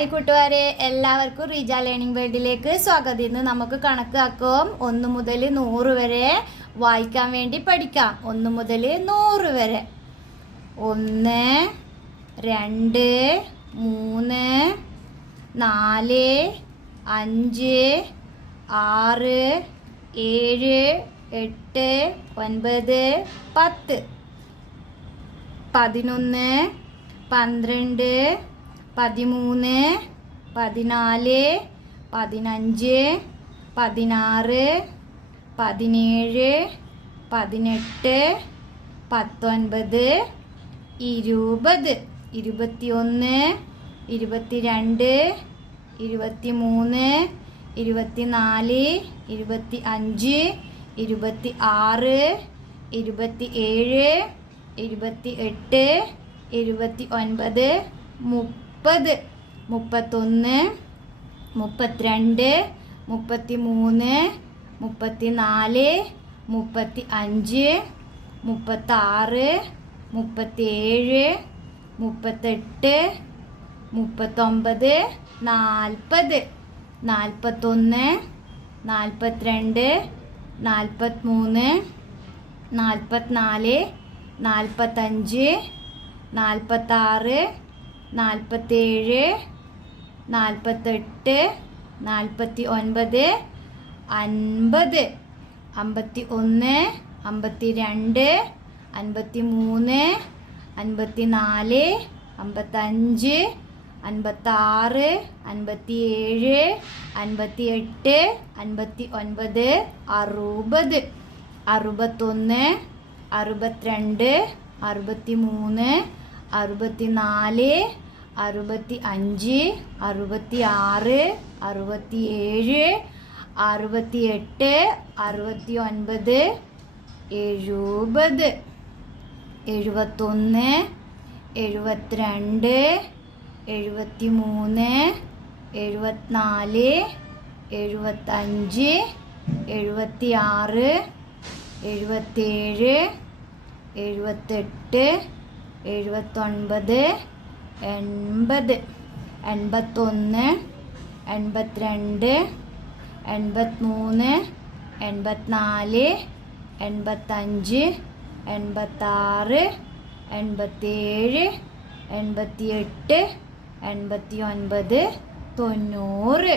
കൂട്ടുകാരെ എല്ലാവർക്കും റീജ ലേണിംഗ് വേൾഡിലേക്ക് സ്വാഗതം. ഇന്ന് നമുക്ക് കണക്കാക്കും. ഒന്ന് മുതൽ നൂറ് വരെ വായിക്കാൻ വേണ്ടി പഠിക്കാം. ഒന്ന് മുതൽ നൂറ് വരെ. ഒന്ന് രണ്ട് മൂന്ന് നാല് അഞ്ച് ആറ് ഏഴ് എട്ട് ഒൻപത് പത്ത്. പതിനൊന്ന് പന്ത്രണ്ട് പതിമൂന്ന് പതിനാല് പതിനഞ്ച് പതിനാറ് പതിനേഴ് പതിനെട്ട് പത്തൊൻപത് ഇരുപത്. ഇരുപത്തിയൊന്ന് ഇരുപത്തിരണ്ട് ഇരുപത്തിമൂന്ന് ഇരുപത്തിനാല് ഇരുപത്തി അഞ്ച് ഇരുപത്തി ആറ് ഇരുപത്തി ഏഴ് ഇരുപത്തി എട്ട് ഇരുപത്തി ഒൻപത് മുപ്പത്. മുപ്പത്തൊന്ന് മുപ്പത്തിരണ്ട് മുപ്പത്തി മൂന്ന് മുപ്പത്തി നാല് മുപ്പത്തി അഞ്ച് മുപ്പത്താറ് മുപ്പത്തേഴ് മുപ്പത്തെട്ട് മുപ്പത്തൊമ്പത് നാൽപ്പത്. നാൽപ്പത്തൊന്ന് നാൽപ്പത്തിരണ്ട് നാൽപ്പത്തിമൂന്ന് നാൽപ്പത്തിനാല് നാൽപ്പത്തഞ്ച് നാൽപ്പത്താറ് നാൽപ്പത്തേഴ് നാൽപ്പത്തെട്ട് നാൽപ്പത്തി ഒൻപത് അൻപത്. അമ്പത്തി ഒന്ന് അമ്പത്തി രണ്ട് അൻപത്തി മൂന്ന് അൻപത്തി നാല് അമ്പത്തഞ്ച് അൻപത്താറ് അൻപത്തി ഏഴ് അൻപത്തി എട്ട് അൻപത്തി ഒൻപത് അറുപത്. അറുപത്തൊന്ന് അറുപത്തിരണ്ട് അറുപത്തി മൂന്ന് അറുപത്തി നാല് അറുപത്തി അഞ്ച് അറുപത്തി ആറ് അറുപത്തി ഏഴ് അറുപത്തി എട്ട് അറുപത്തി ഒൻപത് എഴുപത് എഴുപത്തൊന്ന് എഴുപത്തിരണ്ട് എഴുപത്തി മൂന്ന് എഴുപത്തിനാല് എഴുപത്തഞ്ച് എഴുപത്തി ആറ് എഴുപത്തേഴ് എഴുപത്തെട്ട് എഴുപത്തൊൻപത് എൺപത് എൺപത്തൊന്ന് എൺപത്തിരണ്ട് എൺപത്തിമൂന്ന് എൺപത്തിനാല് എൺപത്തഞ്ച് എൺപത്താറ് എൺപത്തേഴ് എൺപത്തിയെട്ട് എൺപത്തി ഒൻപത് തൊണ്ണൂറ്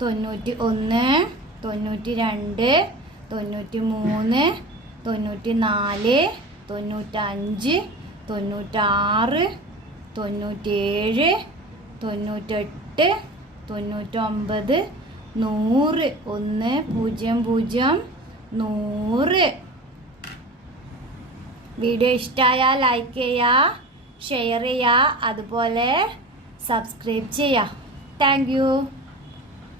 തൊണ്ണൂറ്റി ഒന്ന് തൊണ്ണൂറ്റി രണ്ട് തൊണ്ണൂറ്റി മൂന്ന് തൊണ്ണൂറ്റി നാല് തൊണ്ണൂറ്റഞ്ച് തൊണ്ണൂറ്റാറ് തൊണ്ണൂറ്റേഴ് തൊണ്ണൂറ്റെട്ട് തൊണ്ണൂറ്റൊമ്പത് നൂറ്. ഒന്ന് പൂജ്യം പൂജ്യം നൂറ്. വീഡിയോ ഇഷ്ടമായാൽ ലൈക്ക് ചെയ്യുക ഷെയർ ചെയ്യുക അതുപോലെ സബ്സ്ക്രൈബ് ചെയ്യുക താങ്ക്